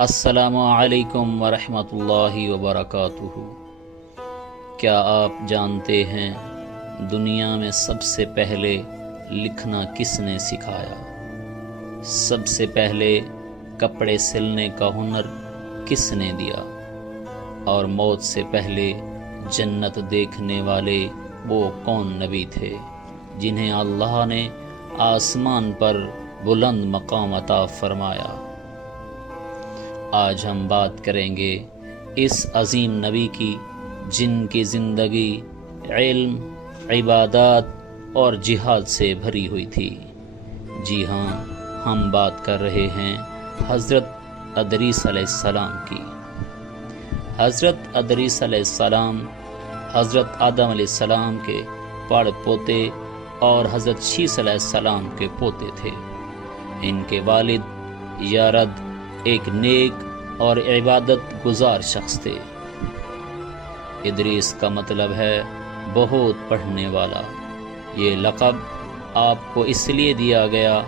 السلام علیکم ورحمۃ اللہ وبرکاتہ۔ کیا آپ جانتے ہیں دنیا میں سب سے پہلے لکھنا کس نے سکھایا؟ سب سے پہلے کپڑے سلنے کا ہنر کس نے دیا؟ اور موت سے پہلے جنت دیکھنے والے وہ کون نبی تھے جنہیں اللہ نے آسمان پر بلند مقام عطا فرمایا؟ آج ہم بات کریں گے اس عظیم نبی کی جن کی زندگی علم، عبادات اور جہاد سے بھری ہوئی تھی۔ جی ہاں، ہم بات کر رہے ہیں حضرت ادریس علیہ السلام کی۔ حضرت ادریس علیہ السلام حضرت آدم علیہ السلام کے پڑ پوتے اور حضرت شیس علیہ السلام کے پوتے تھے۔ ان کے والد یارد ایک نیک اور عبادت گزار شخص تھے۔ ادریس کا مطلب ہے بہت پڑھنے والا۔ یہ لقب آپ کو اس لیے دیا گیا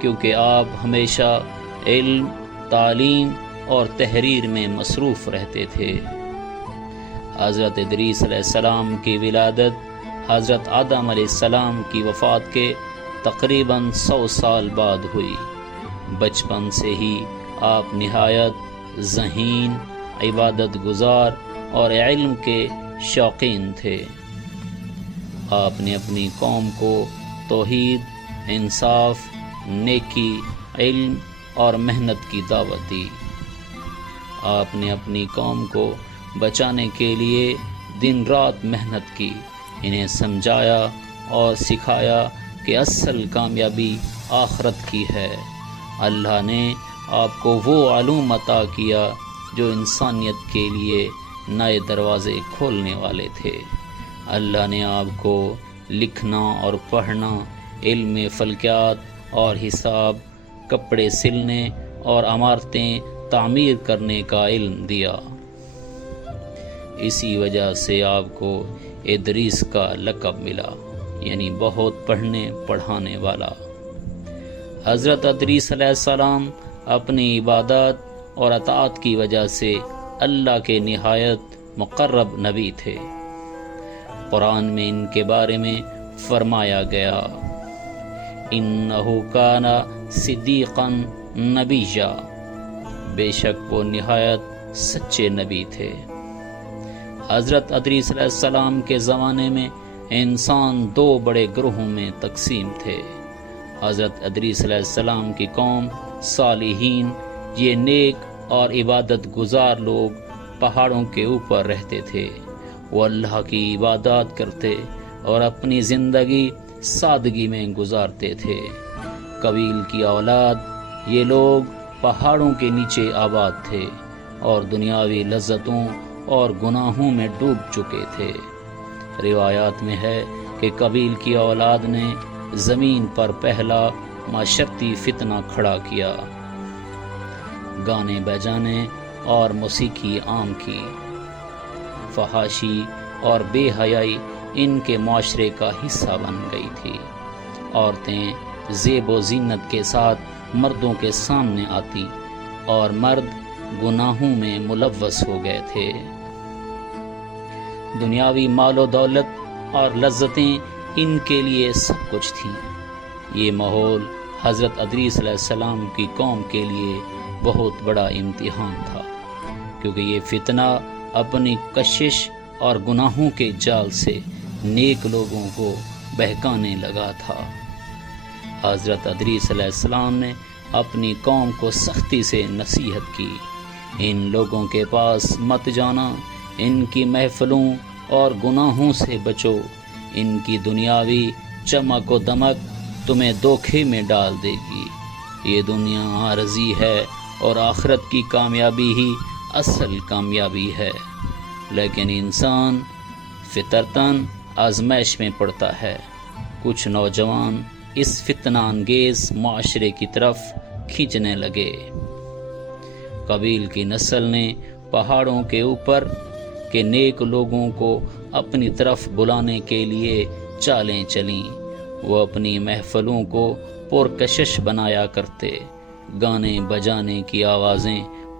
کیونکہ آپ ہمیشہ علم، تعلیم اور تحریر میں مصروف رہتے تھے۔ حضرت ادریس علیہ السلام کی ولادت حضرت آدم علیہ السلام کی وفات کے تقریباً 100 سال بعد ہوئی۔ بچپن سے ہی آپ نہایت ذہین، عبادت گزار اور علم کے شوقین تھے۔ آپ نے اپنی قوم کو توحید، انصاف، نیکی، علم اور محنت کی دعوت دی۔ آپ نے اپنی قوم کو بچانے کے لیے دن رات محنت کی، انہیں سمجھایا اور سکھایا کہ اصل کامیابی آخرت کی ہے۔ اللہ نے آپ کو وہ علوم عطا کیا جو انسانیت کے لیے نئے دروازے کھولنے والے تھے۔ اللہ نے آپ کو لکھنا اور پڑھنا، علم فلکیات اور حساب، کپڑے سلنے اور عمارتیں تعمیر کرنے کا علم دیا۔ اسی وجہ سے آپ کو ادریس کا لقب ملا، یعنی بہت پڑھنے پڑھانے والا۔ حضرت ادریس علیہ السلام اپنی عبادات اور اطاعت کی وجہ سے اللہ کے نہایت مقرب نبی تھے۔ قرآن میں ان کے بارے میں فرمایا گیا، اِنَّهُ كَانَ صِدِّيقًا نَبِيًّا، بے شک وہ نہایت سچے نبی تھے۔ حضرت ادریس علیہ السلام کے زمانے میں انسان 2 بڑے گروہوں میں تقسیم تھے۔ حضرت ادریس علیہ السلام کی قوم صالحین، یہ نیک اور عبادت گزار لوگ پہاڑوں کے اوپر رہتے تھے۔ وہ اللہ کی عبادات کرتے اور اپنی زندگی سادگی میں گزارتے تھے۔ قبیل کی اولاد، یہ لوگ پہاڑوں کے نیچے آباد تھے اور دنیاوی لذتوں اور گناہوں میں ڈوب چکے تھے۔ روایات میں ہے کہ قبیل کی اولاد نے زمین پر پہلا معاشرتی فتنہ کھڑا کیا، گانے بجانے اور موسیقی عام کی۔ فحاشی اور بے حیائی ان کے معاشرے کا حصہ بن گئی تھی۔ عورتیں زیب و زینت کے ساتھ مردوں کے سامنے آتی اور مرد گناہوں میں ملوث ہو گئے تھے۔ دنیاوی مال و دولت اور لذتیں ان کے لیے سب کچھ تھیں۔ یہ ماحول حضرت ادریس علیہ السلام کی قوم کے لیے بہت بڑا امتحان تھا، کیونکہ یہ فتنہ اپنی کشش اور گناہوں کے جال سے نیک لوگوں کو بہکانے لگا تھا۔ حضرت ادریس علیہ السلام نے اپنی قوم کو سختی سے نصیحت کی، ان لوگوں کے پاس مت جانا، ان کی محفلوں اور گناہوں سے بچو، ان کی دنیاوی چمک و دمک تمہیں دھوکے میں ڈال دے گی۔ یہ دنیا عارضی ہے اور آخرت کی کامیابی ہی اصل کامیابی ہے۔ لیکن انسان فطرتاً آزمائش میں پڑتا ہے۔ کچھ نوجوان اس فتنہ انگیز معاشرے کی طرف کھینچنے لگے۔ قبیل کی نسل نے پہاڑوں کے اوپر کے نیک لوگوں کو اپنی طرف بلانے کے لیے چالیں چلیں۔ وہ اپنی محفلوں کو پرکشش بنایا کرتے، گانے بجانے کی آوازیں